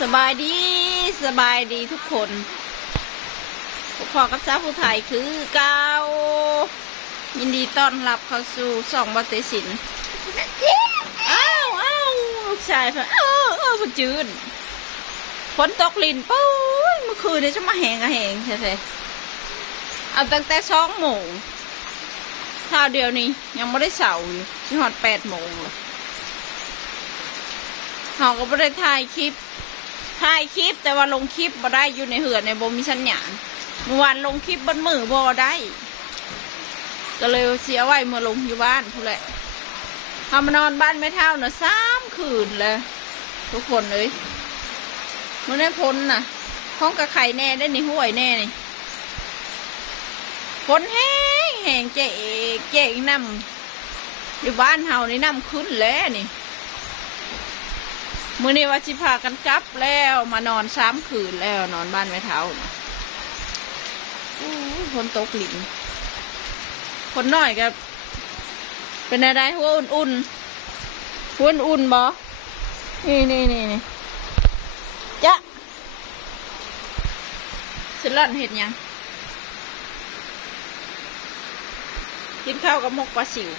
สบายดีสบายดีทุกคนพอกับเจ้าผู้ไทยคือเกายินดีต้อนรับเข้าสู่สองบัตรสินอ้าวอ้าวลูกชายเพิ่นเออเออมันจืดฝนตกลินปุ้ยเมื่อคืนนี้จะมาแหงอะแหงใช่ไหมเอาตั้งแต่สองโมงข้าเดียวนี้ยังไม่ได้เสาอยู่ที่หอดแปดโมงเลยเขาก็ไม่ได้ถ่ายคลิป ถ่ายคลิปแต่ว่าลงคลิปบ่ได้อยู่ในเหือในบ่มีสัญญาณเมื่อวานลงคลิปบนมือบ่ได้ ก็เลยเสียไว้เมื่อลงอยู่บ้านทุกแหละทำมานอนบ้านไม่เท่านะสามคืนเลยทุกคนเลยมื่อได้พ้นน่ะห้องกระไข่แน่ได้ในห้วยแน่นี่ฝนแห้งแห้งเจ๊เจ๊น้ำอยู่บ้านเฮานี่น้ำขึ้นแล้วนี่ มื่อนี้ว่าสิพากันกลับแล้วมานอนสามคืนแล้วนอนบ้านไม่เท้านะอู้ยฝนตกหลินฝนน้อยกับเป็นอะไรหัวอุ่นๆหัวอุ่นบอนี่นี่นี่นี่จ๊ะสิลันเห็ดยัง กินข้าวกับหมกปลาสิว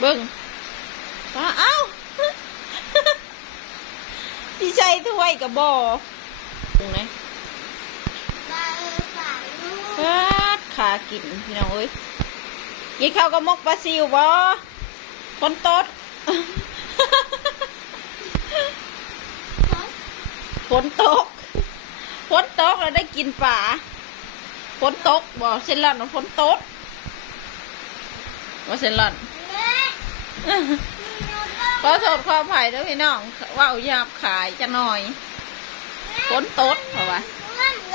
เบิ้งว่าเอ้าพี่ชัยถ้วยกับบอตรงไหนเฮ็ดขากินพี่น้องเอ้ยกินข้าวกับมกปลาซิวบอคนโตดฝนตกฝนตกแล้วได้กินป่าฝนตกบ่เส้นหล่อนว่าฝนตกว่าเส้นหล่อนข อโทษขออภัยด้วยพี่น้องว่าวหยาบขายจะหน่อยฝนตกเพราะว่า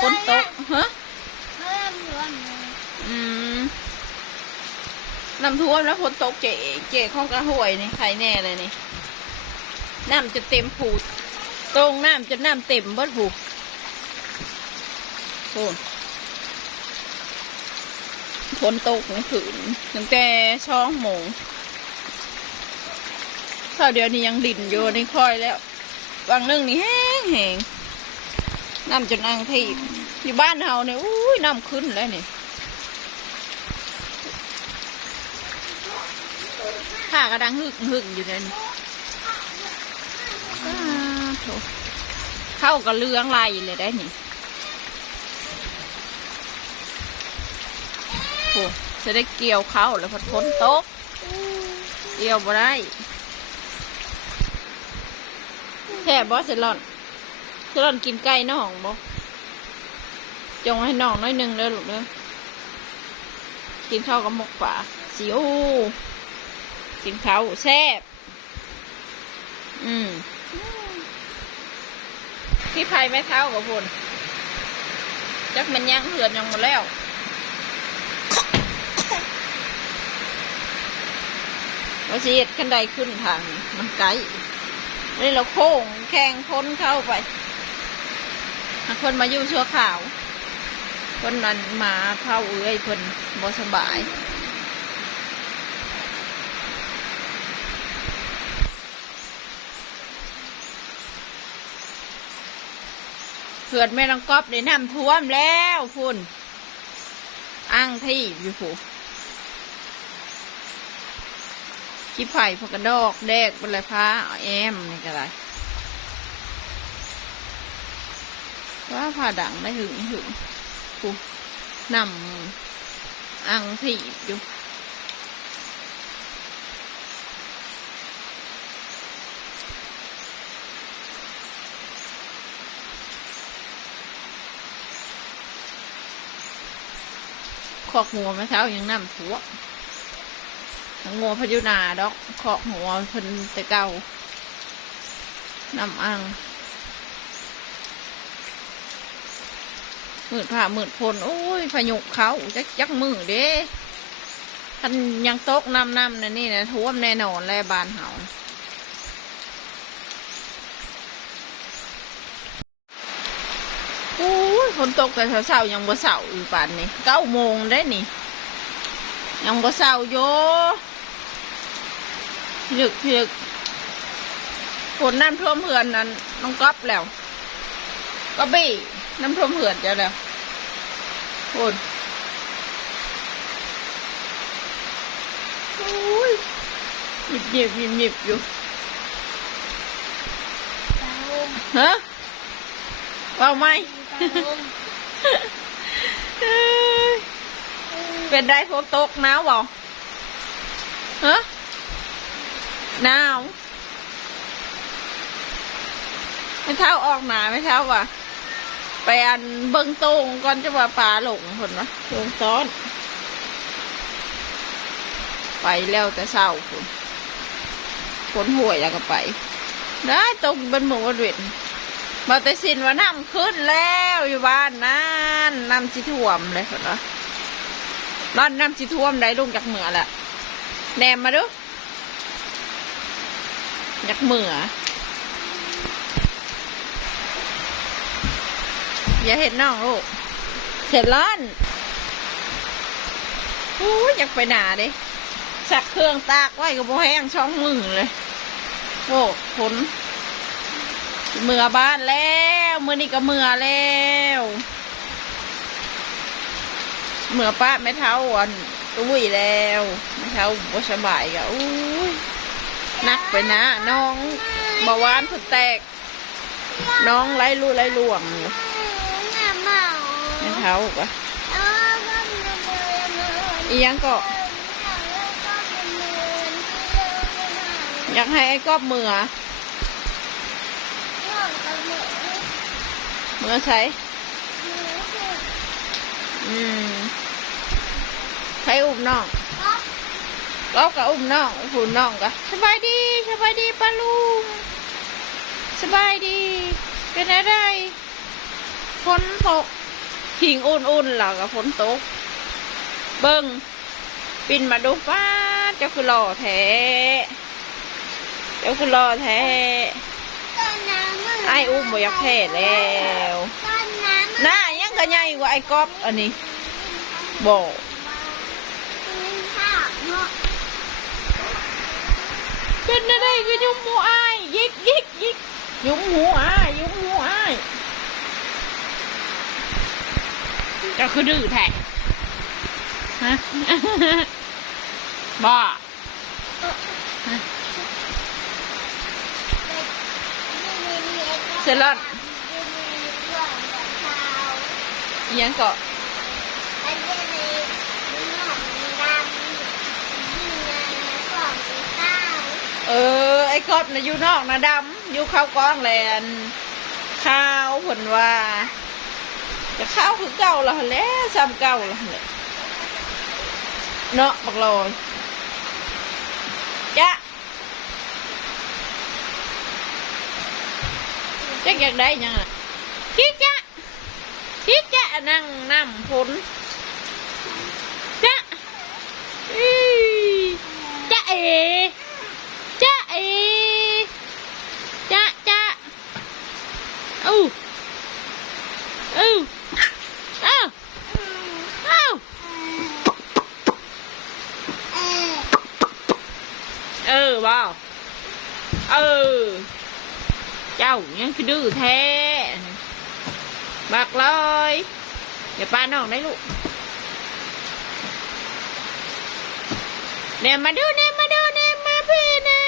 ฝนตกฮะอืมน้ำท่วมแล้วฝนตกเจ๊เจ๊ข้องกระห่วยนี่ใครแน่เลยนี่น้ำจะเต็มผูดตรงน้ำจะน้ำเต็มเบิดผูโอ้ฝนตกเมื่อคืนตั้งแต่ช่องโมง ข้าวเดียวนี้ยังดิ่นอยู่นี่คอยแล้วบางนึงนี่แห้งแห้งน้ำจนอังทีบอยู่บ้านเฮาเนี่ยอุ้ยน้ำขึ้นแล้วนี่ข้ากระดังหึกหึกอยู่เลยนี่เข้ากับเลื้องลายอยู่เลยได้นี่โอ้จะได้เกี่ยวเข้าแล้วพอฝนโตกเกี่ยวบ่ได้ แท่บอสเซลอนเซลอนกินไก่น้องบอจงให้น้องน้อยหนึ่งเด้อลูกเด้อกินข้าวกับหมกป่าสิวกินข้าวแซ่บอืมพี่ไผ่ไม่เท้ากับพุ่นจักมันยังเหือนยังหมดแล้วว่าสิเฮ็ดกันใดขึ้นทางมันไกล นี่เราโค้งแข่งพ้นเข้าไปคนมาอยู่ชั่วข่าว คนนั้นมาเผาเอื้อยคนบ่สบายเขื่อนแม่ลังก๊อบได้น้ำท่วมแล้วพุ่นอ้างที่อยู่ผู้ ขี้ไผ่พวกกระดอกแดกบนไรพ้าเอแอมนี่ก็ได้ว่าผ่าดังได้หึงหึงผู้นำอ้างที่อยู่ขอกหัวไม่เท้ายังน้ำถั่ว งัวพยุนาดอกขอกหัวเพิ่นแต่เก่าน้ำอังมืดผ่ามืดพลโอ้ยพยุเขาจักจักมือเด้ท่านยังตกน้ำน้ำนะนี่นะท่วมแน่นอนแลบานเฮาโอ้ยฝนตกแต่เช้าๆยังบ่เสาอยู่ป่านนี้เก้าโมงได้นี่ยังบ่เศร้าโย พลึกพลึกฝนน้ำท่วมเหือนนั้นน้องก๊อฟแล้วก็บี้น้ำท่วมเหือนจะแล้วโอนโอ้ยหยิบหยิบหยิบหยิบอยู่ตาลมฮะว่าไหมเป็นได้ฝนตกหนาวบ่ฮะ หนาวไม่เท้าออกหนาไม่เท้าว่ะ ไปอันเบิ่งตรงก่อนจะว่าปลาหลงคนวะลงซ้อน ไปแล้วแต่เศร้าคุณฝนห่วยแล้วก็ไป ได้ตรงเป็นหมูวันเวนมาแต่สินว่าน้ำขึ้นแล้วอยู่บ้านนั่นน้ำสิท่วมเลยคนวะร้อนน้ำสิท่วมได้ลงจากเหมือแหละแนมมาดู จากเหมือ อย่าเห็นน้องลูกเสร็จร้อนอู้ยอยากไปหนาดิสักเครื่องตากไว้กับโบแห้งช่องมือเลย โอ้ฝนเมื่อบ้านแล้วเมื่อนี้ก็เมื่อแล้วเมื่อป้าไม่เท้าอ่อนอุ้ยแล้วไม่เท้าบ่สบายกะอุ้ย นักไปนะน้องเบาหวานผุดแตก น้องไรรู้ไรล่วงอยู่นเมาเท้ากะอียังก็อยากให้ไอ้กอบมือมือใช้อืมใครอุ้มน้อง เรากับอุ้มน้องหุ่นน้องกะสบายดีสบายดีป้าลุงสบายดี เป็นอะไรฝนตกหิงอุ่นๆหล่ะกับฝนตก เบิ้งปินมาดูป้าเจ้าคือหล่อแท้เจ้าคือหล่อแท้ไอ้อุ้มบ่อยากแพ้แล้วหน้ายังกะใหญ่กว่าไอ้ก๊อฟอันนี้บอก เป็นอะไรก็ยุ้มหูอ้ายยิกยิกยิกยุ้มหูอ้ายยุ้มหูอ้ายเจ้าคือดื้อแท้ฮะบ้าเสร็จแล้วอิหยังก็เอไอ้กอบนะอยู่นอกนะดำอยู่ข้าวกล้องแลนข้าวผลว่าจะข้าวคือเก่าและหั่นแล้วซ้ำเก่าและหั่นแหละเนาะบักลอยจ้ะจักอยากได้ยังอะคิดจ้ะคิดจ้ะนั่งน้ำผลจะอีจ้ะเอจ้ะเอจ้ะจ้ะอู้อู้อ้าวอ้าวเออว้าวเออ เจ้ายังคือดื้อแท้บักเลยเดี๋ยวป้าน้องได้ลูกเนมมาดูเนมมาดูเนมมาพี่นะ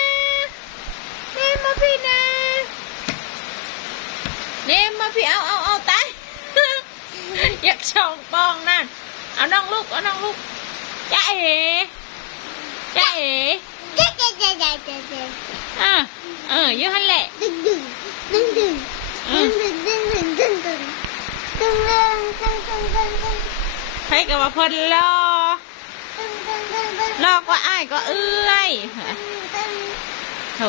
เนมมาพี่นะเนมมาพี่เอาเอาเอาตายอยากช่องปองนั่นเอาน้องลูกเอาน้องลูกจ้าเอ๋จ้าเอ๋อะเอออยืหันแหละดึงดึง ดึงดึงอืดึมงดึงดึงดึงดึงดึงดึงดึงดึงดึงดึงดึงให้กับว่าเพิ่นรอดึงดึงดึงดึงรอก็อ้ายก็เอื้อยฮะดึงโถ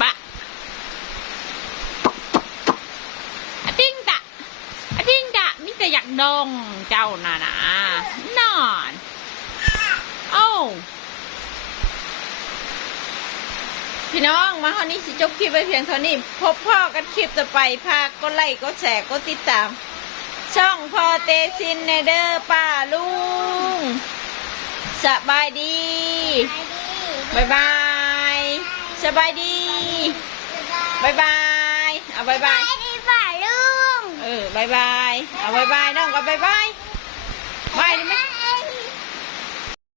บะอะติ้งตะอะติ้งตะมิแต่อยากดองเจ้าน่ะนะนอน โอ้า พี่น้องมาเท่านี้สิจบคลิปไปเพียงเท่านี้ พบพ่อกันคลิปต่อไปพากก็ไลค์ก็แชร์ก็ติดตาม ช่องพอเตชินเนเดอร์ป้าลุงสบายดีไปดีบายบายสสบายดีบายบายเอาบายบายไปดีป่าลุงเออบายบายเอาบายบายน้องก็บายบาย